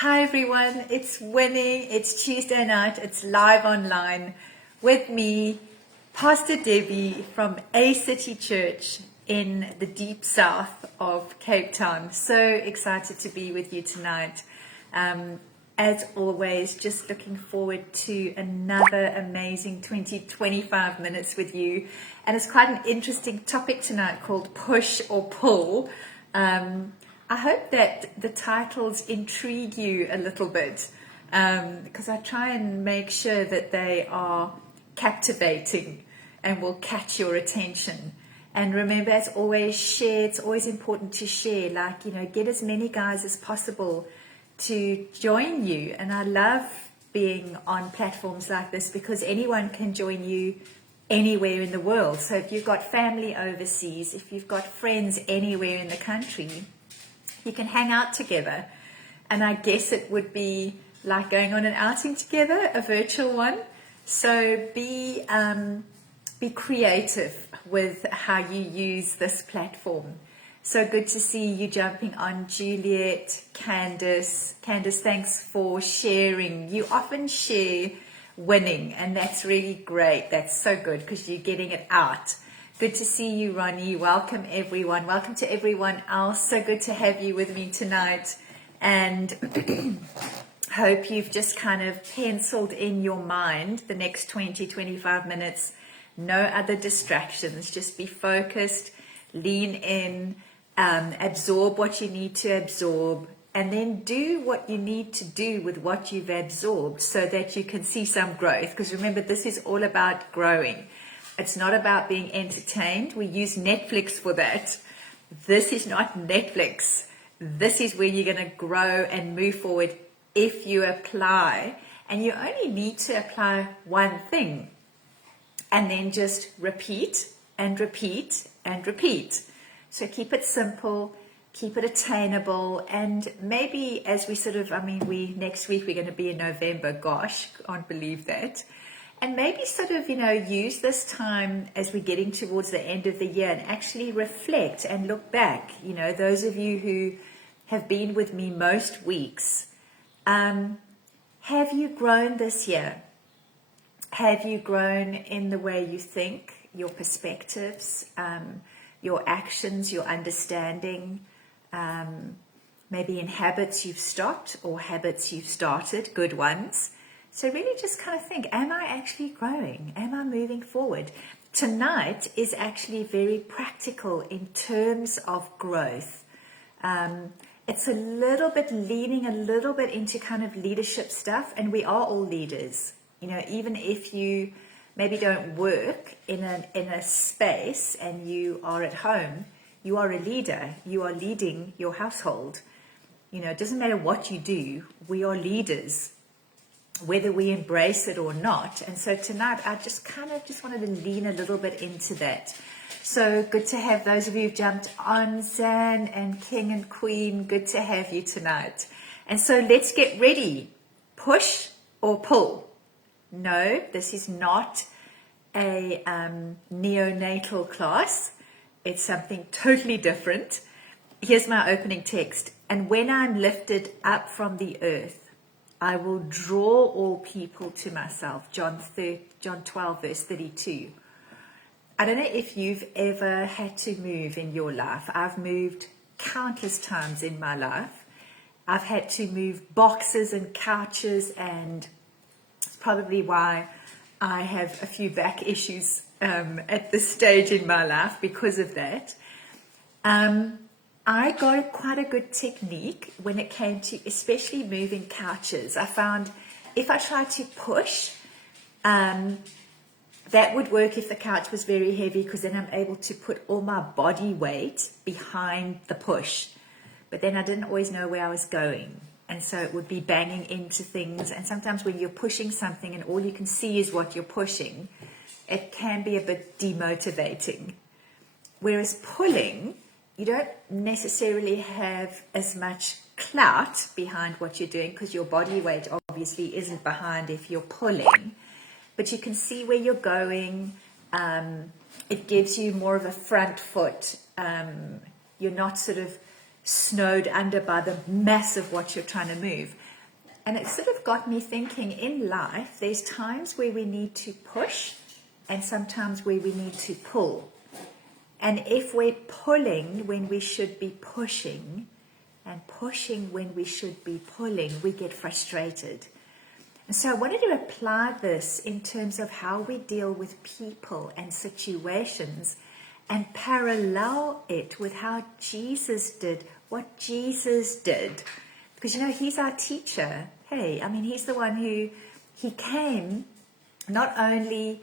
Hi everyone, it's Winnie. It's Tuesday night. It's live online with me, Pastor Debbie from A City Church in the deep south of Cape Town. So excited to be with you tonight. As always, just looking forward to another amazing 25 minutes with you. And it's quite an interesting topic tonight called Push or Pull. I hope that the titles intrigue you a little bit, because I try and make sure that they are captivating and will catch your attention. And remember, as always, share. It's always important to share, get as many guys as possible to join you. And I love being on platforms like this because anyone can join you anywhere in the world. So if you've got family overseas, if you've got friends anywhere in the country, you can hang out together. And I guess it would be like going on an outing together, a virtual one. So be creative with how you use this platform. So good to see you jumping on, Juliet, Candace. Candace, thanks for sharing. You often share winning, and that's really great. That's so good because you're getting it out. Good to see you, Ronnie. Welcome, everyone. Welcome to everyone else. So good to have you with me tonight. And hope you've just kind of penciled in your mind the next 25 minutes. No other distractions. Just be focused, lean in, absorb what you need to absorb, and then do what you need to do with what you've absorbed so that you can see some growth. Because remember, this is all about growing. It's not about being entertained. We use Netflix for that. This is not Netflix. This is where you're going to grow and move forward if you apply. And you only need to apply one thing. And then just repeat and repeat and repeat. So keep it simple, keep it attainable. And maybe as we next week we're going to be in November. Gosh, can't believe that. And maybe use this time as we're getting towards the end of the year and actually reflect and look back. Those of you who have been with me most weeks, have you grown this year? Have you grown in the way you think, your perspectives, your actions, your understanding? Maybe in habits you've stopped or habits you've started, good ones. So really just kind of think, am I actually growing? Am I moving forward? Tonight is actually very practical in terms of growth. It's a little bit leaning a little bit into kind of leadership stuff, and we are all leaders. Even if you maybe don't work in a space and you are at home, you are a leader. You are leading your household. It doesn't matter what you do. We are leaders, whether we embrace it or not. And so tonight, I just wanted to lean a little bit into that. So good to have those of you who've jumped on, Zan and King and Queen. Good to have you tonight. And so let's get ready. Push or pull? No, this is not a neonatal class. It's something totally different. Here's my opening text. And when I'm lifted up from the earth, I will draw all people to myself. John 12, verse 32. I don't know if you've ever had to move in your life. I've moved countless times in my life. I've had to move boxes and couches, and it's probably why I have a few back issues at this stage in my life because of that. I got quite a good technique when it came to especially moving couches. I found if I tried to push, that would work if the couch was very heavy, because then I'm able to put all my body weight behind the push. But then I didn't always know where I was going. And so it would be banging into things. And sometimes when you're pushing something and all you can see is what you're pushing, it can be a bit demotivating. Whereas pulling, you don't necessarily have as much clout behind what you're doing, because your body weight obviously isn't behind if you're pulling. But you can see where you're going. It gives you more of a front foot. You're not sort of snowed under by the mass of what you're trying to move. And it sort of got me thinking, in life, there's times where we need to push and sometimes where we need to pull. And if we're pulling when we should be pushing and pushing when we should be pulling, we get frustrated. And so I wanted to apply this in terms of how we deal with people and situations and parallel it with how Jesus did what Jesus did. Because, you know, he's our teacher. Hey, I mean, he's the one he came not only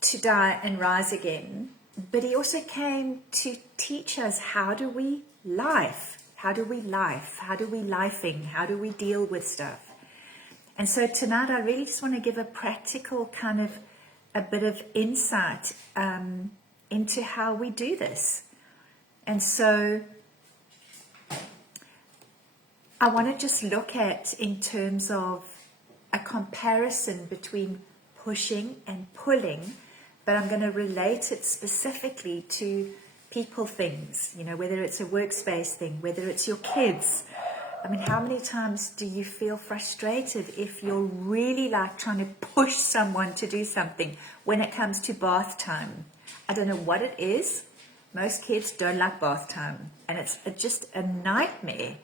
to die and rise again, but he also came to teach us how do we life? How do we life? How do we lifing? How do we deal with stuff? And so tonight I really just want to give a practical kind of a bit of insight into how we do this. And so I want to just look at, in terms of a comparison between pushing and pulling, but I'm going to relate it specifically to people things, you know, whether it's a workspace thing, whether it's your kids. I mean, how many times do you feel frustrated if you're really like trying to push someone to do something when it comes to bath time? I don't know what it is. Most kids don't like bath time, and it's just a nightmare.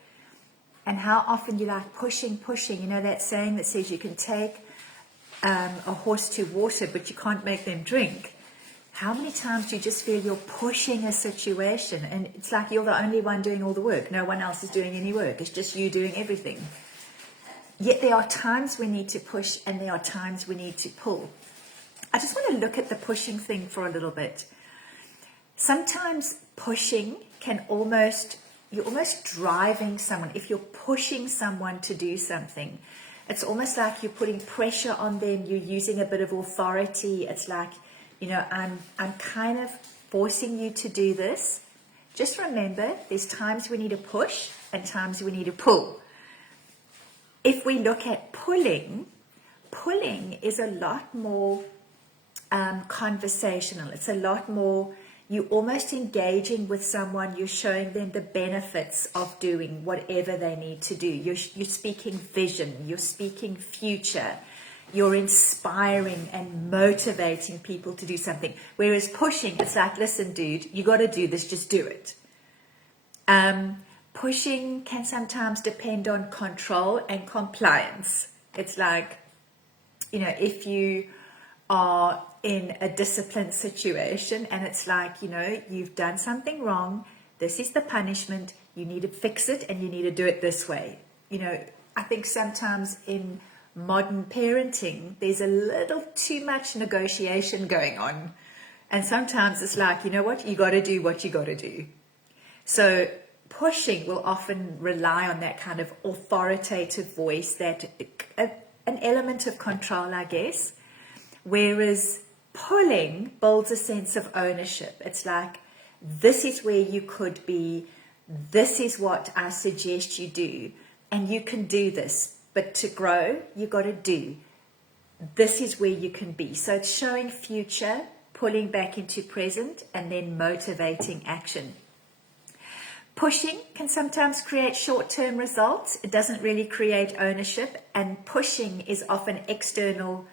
And how often you like pushing. You know that saying that says you can take a horse to water, but you can't make them drink. How many times do you just feel you're pushing a situation and it's like you're the only one doing all the work? No one else is doing any work. It's just you doing everything. Yet there are times we need to push and there are times we need to pull. I just want to look at the pushing thing for a little bit. Sometimes pushing can you're almost driving someone. If you're pushing someone to do something, it's almost like you're putting pressure on them. You're using a bit of authority. It's like, you know, I'm kind of forcing you to do this. Just remember, there's times we need to push and times we need to pull. If we look at pulling is a lot more conversational. It's a lot more, you're almost engaging with someone. You're showing them the benefits of doing whatever they need to do. You're speaking vision. You're speaking future. You're inspiring and motivating people to do something. Whereas pushing, it's like, listen, dude, you got to do this, just do it. Pushing can sometimes depend on control and compliance. It's like, you know, if you are in a disciplined situation and it's like, you know, you've done something wrong, this is the punishment, you need to fix it and you need to do it this way. You know, I think sometimes in modern parenting, there's a little too much negotiation going on. And sometimes it's like, you know what, you got to do what you got to do. So pushing will often rely on that kind of authoritative voice, that an element of control, I guess. Whereas pulling builds a sense of ownership. It's like, this is where you could be. This is what I suggest you do. And you can do this. But to grow, you got to do. This is where you can be. So it's showing future, pulling back into present, and then motivating action. Pushing can sometimes create short-term results. It doesn't really create ownership. And pushing is often externally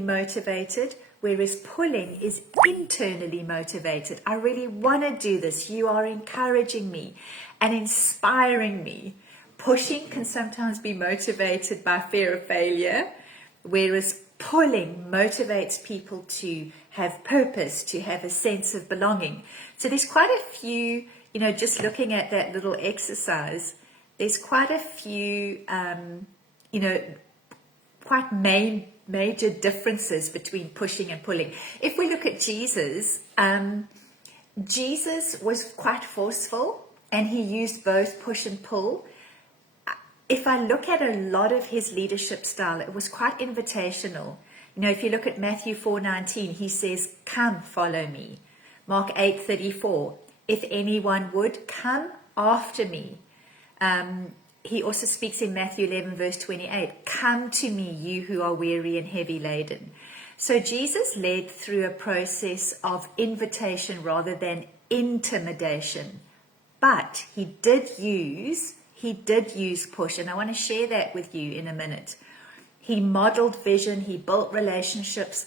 motivated, whereas pulling is internally motivated. I really want to do this. You are encouraging me and inspiring me. Pushing can sometimes be motivated by fear of failure, whereas pulling motivates people to have purpose, to have a sense of belonging. So there's quite a few, you know, just looking at that little exercise, there's quite a few, you know, quite major differences between pushing and pulling. If we look at Jesus, Jesus was quite forceful and he used both push and pull. If I look at a lot of his leadership style, it was quite invitational. You know, if you look at Matthew 4:19, he says, come, follow me. Mark 8:34, if anyone would, come after me. He also speaks in Matthew 11, verse 28, come to me, you who are weary and heavy laden. So Jesus led through a process of invitation rather than intimidation. But he did use push, and I want to share that with you in a minute. He modeled vision, he built relationships.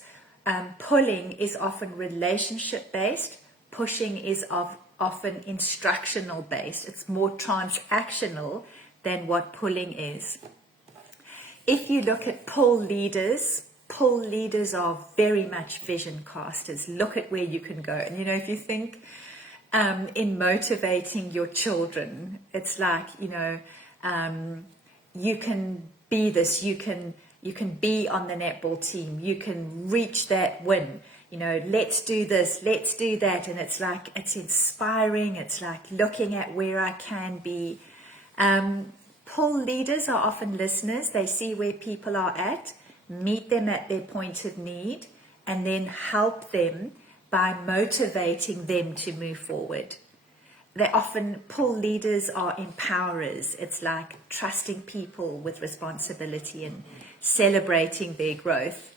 Pulling is often relationship based, pushing is often instructional based. It's more transactional than what pulling is. If you look at pull leaders are very much vision casters. Look at where you can go. And if you think in motivating your children, it's like, you can be this, you can be on the netball team, you can reach that win, let's do this, let's do that. And it's like, it's inspiring. It's like looking at where I can be. Pull leaders are often listeners. They see where people are at, meet them at their point of need, and then help them by motivating them to move forward. Pull leaders are empowerers. It's like trusting people with responsibility and celebrating their growth.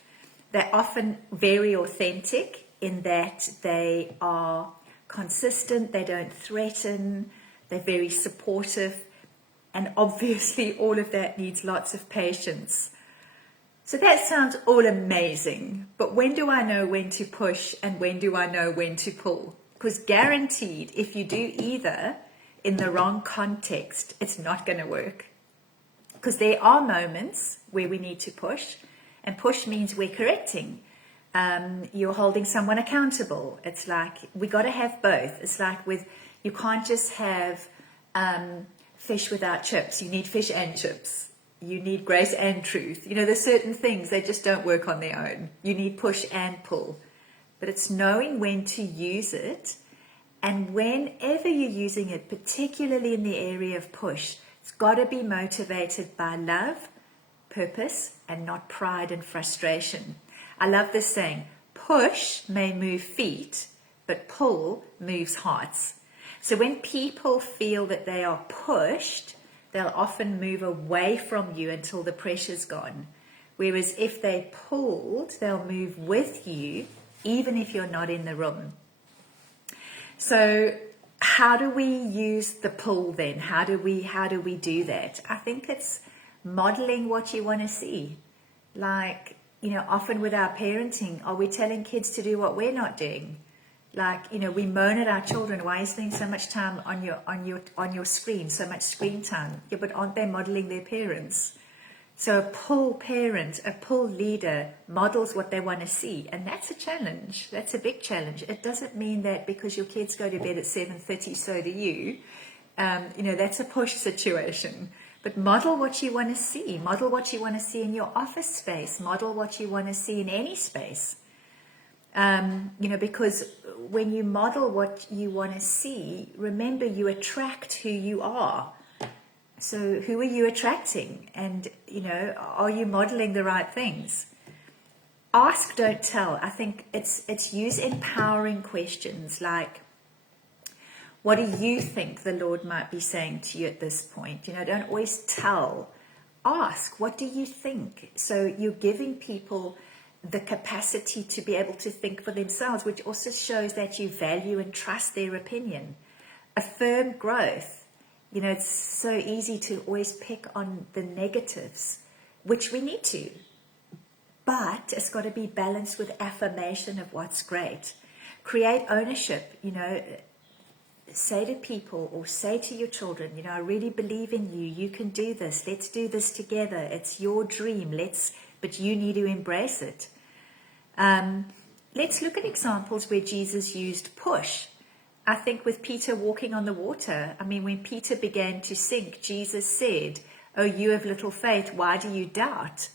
They're often very authentic in that they are consistent, they don't threaten, they're very supportive, and obviously all of that needs lots of patience. So that sounds all amazing, but when do I know when to push and when do I know when to pull? Because guaranteed, if you do either in the wrong context, it's not going to work. Because there are moments where we need to push, and push means we're correcting. You're holding someone accountable. It's like we got to have both. It's like you can't just have fish without chips. You need fish and chips. You need grace and truth. There's certain things, they just don't work on their own. You need push and pull. But it's knowing when to use it. And whenever you're using it, particularly in the area of push, it's got to be motivated by love, purpose, and not pride and frustration. I love this saying, push may move feet, but pull moves hearts. So when people feel that they are pushed, they'll often move away from you until the pressure's gone. Whereas if they pulled, they'll move with you, even if you're not in the room. So how do we use the pull then? How do we do that? I think it's modeling what you want to see. Like, often with our parenting, are we telling kids to do what we're not doing? Like, we moan at our children, why are you spending so much time on your screen, so much screen time? Yeah, but aren't they modeling their parents? So a pull parent, a pull leader models what they want to see. And that's a challenge. That's a big challenge. It doesn't mean that because your kids go to bed at 7:30, so do you. That's a push situation. But model what you want to see. Model what you want to see in your office space. Model what you want to see in any space. Because when you model what you want to see, remember you attract who you are. So who are you attracting? And, are you modeling the right things? Ask, don't tell. I think it's use empowering questions like, what do you think the Lord might be saying to you at this point? Don't always tell. Ask, what do you think? So you're giving people the capacity to be able to think for themselves, which also shows that you value and trust their opinion. Affirm growth. It's so easy to always pick on the negatives, which we need to. But it's got to be balanced with affirmation of what's great. Create ownership, say to people or say to your children, I really believe in you. You can do this. Let's do this together. It's your dream. But you need to embrace it. Let's look at examples where Jesus used push. I think with Peter walking on the water, when Peter began to sink, Jesus said, "Oh, you have little faith, why do you doubt?"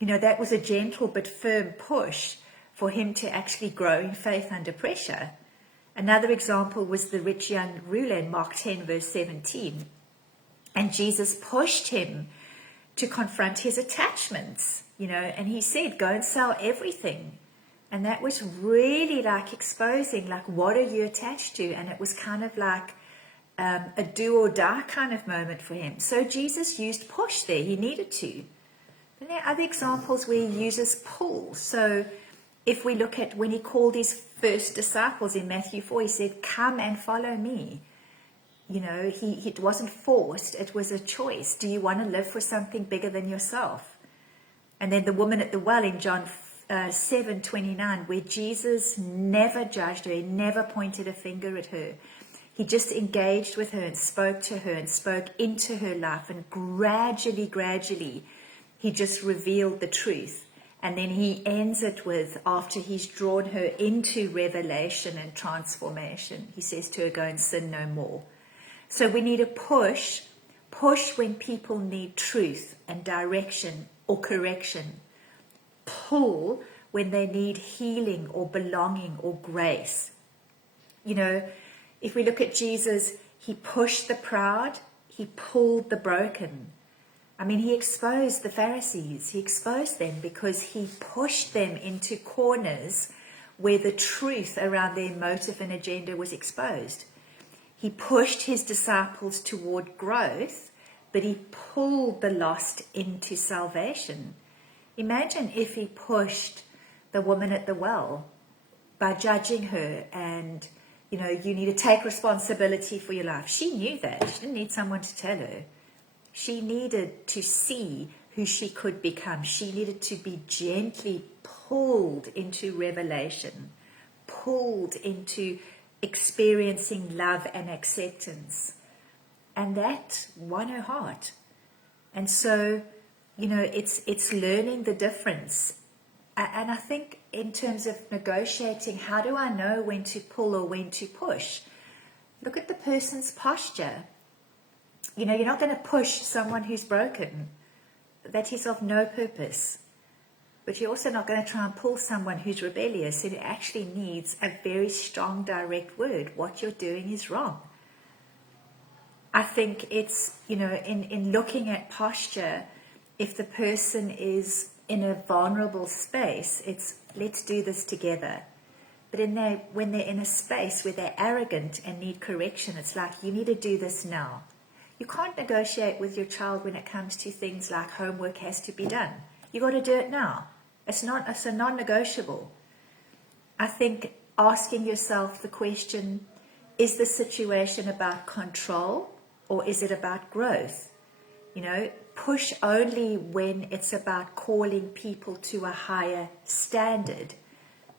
That was a gentle but firm push for him to actually grow in faith under pressure. Another example was the rich young ruler in Mark 10, verse 17. And Jesus pushed him to confront his attachments, and he said, go and sell everything. And that was really like exposing, like, what are you attached to? And it was kind of like a do or die kind of moment for him. So Jesus used push there. He needed to. But there are other examples where he uses pull. So if we look at when he called his first disciples in Matthew 4, he said, come and follow me. it wasn't forced. It was a choice. Do you want to live for something bigger than yourself? And then the woman at the well in John 7:29, where Jesus never judged her, he never pointed a finger at her. He just engaged with her and spoke to her and spoke into her life. And gradually, he just revealed the truth. And then he ends it with, after he's drawn her into revelation and transformation, he says to her, go and sin no more. So we need a push when people need truth and direction or correction. Pull when they need healing or belonging or grace. If we look at Jesus, he pushed the proud, he pulled the broken. He exposed the Pharisees. He exposed them because he pushed them into corners where the truth around their motive and agenda was exposed. He pushed his disciples toward growth, but he pulled the lost into salvation. Imagine if he pushed the woman at the well by judging her and, you need to take responsibility for your life. She knew that. She didn't need someone to tell her. She needed to see who she could become. She needed to be gently pulled into revelation, pulled into experiencing love and acceptance. And that won her heart. And so, it's learning the difference. And I think in terms of negotiating, how do I know when to pull or when to push? Look at the person's posture. You're not going to push someone who's broken. That is of no purpose. But you're also not going to try and pull someone who's rebellious. It actually needs a very strong, direct word. What you're doing is wrong. I think it's, in looking at posture, if the person is in a vulnerable space, it's let's do this together. But when they're in a space where they're arrogant and need correction, it's like, you need to do this now. You can't negotiate with your child when it comes to things like homework has to be done. You got to do it now. It's a non-negotiable. I think asking yourself the question, is the situation about control or is it about growth? Push only when it's about calling people to a higher standard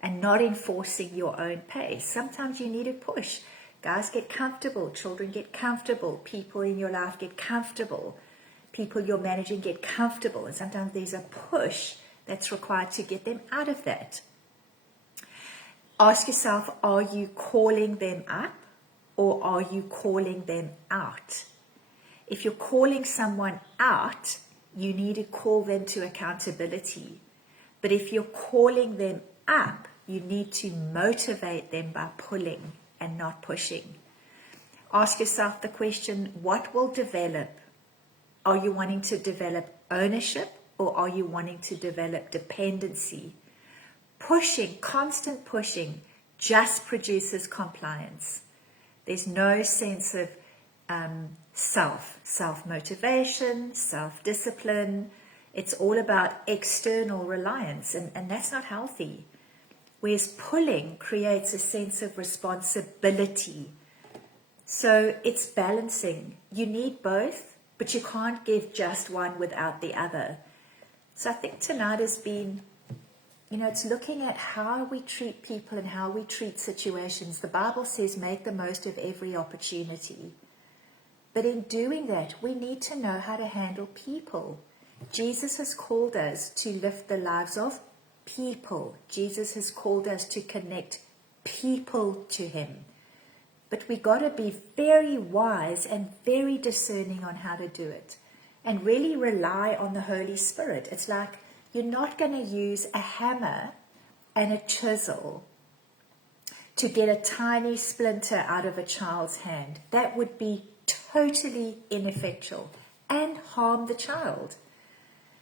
and not enforcing your own pace. Sometimes you need to push. Guys get comfortable, children get comfortable, people in your life get comfortable, people you're managing get comfortable, and sometimes there's a push that's required to get them out of that. Ask yourself, are you calling them up or are you calling them out? If you're calling someone out, you need to call them to accountability. But if you're calling them up, you need to motivate them by pulling and not pushing. Ask yourself the question, what will develop? Are you wanting to develop ownership or are you wanting to develop dependency? Pushing, constant pushing, just produces compliance. There's no sense of self-motivation, self-discipline. It's all about external reliance, and that's not healthy. Whereas pulling creates a sense of responsibility. So it's balancing. You need both, but you can't give just one without the other. So I think tonight has been, it's looking at how we treat people and how we treat situations. The Bible says make the most of every opportunity. But in doing that, we need to know how to handle people. Jesus has called us to lift the lives of people. Jesus has called us to connect people to him. But we got to be very wise and very discerning on how to do it. And really rely on the Holy Spirit. It's like you're not going to use a hammer and a chisel to get a tiny splinter out of a child's hand. That would be totally ineffectual and harm the child.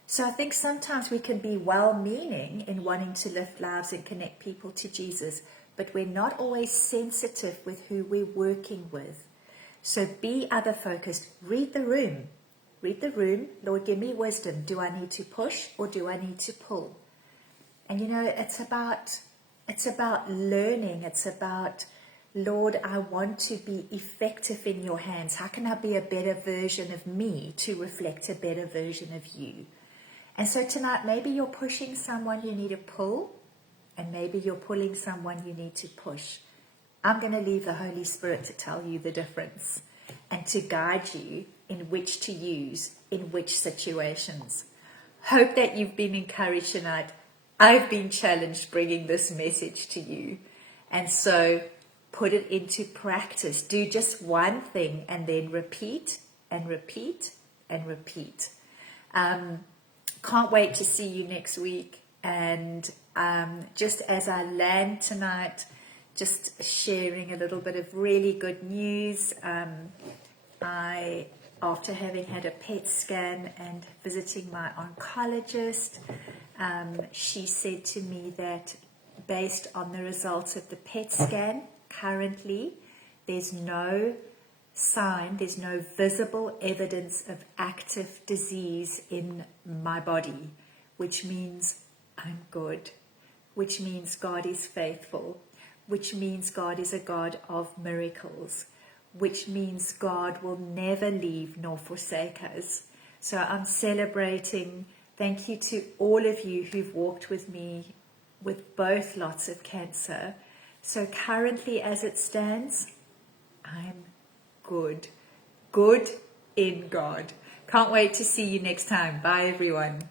So I think sometimes we can be well-meaning in wanting to lift lives and connect people to Jesus, but we're not always sensitive with who we're working with. So be other-focused. Read the room. Read the room. Lord, give me wisdom. Do I need to push or do I need to pull? And it's about learning. It's about Lord, I want to be effective in your hands. How can I be a better version of me to reflect a better version of you? And so tonight, maybe you're pushing someone you need to pull, and maybe you're pulling someone you need to push. I'm going to leave the Holy Spirit to tell you the difference and to guide you in which to use in which situations. Hope that you've been encouraged tonight. I've been challenged bringing this message to you. And so put it into practice. Do just one thing and then repeat and repeat and repeat. Can't wait to see you next week. And just as I land tonight, just sharing a little bit of really good news. After having had a PET scan and visiting my oncologist, she said to me that based on the results of the PET scan, currently there's no sign, there's no visible evidence of active disease in my body, which means I'm good, which means God is faithful, which means God is a God of miracles, which means God will never leave nor forsake us. So I'm celebrating. Thank you to all of you who've walked with me with both lots of cancer. So currently as it stands, I'm good. Good in God. Can't wait to see you next time. Bye everyone.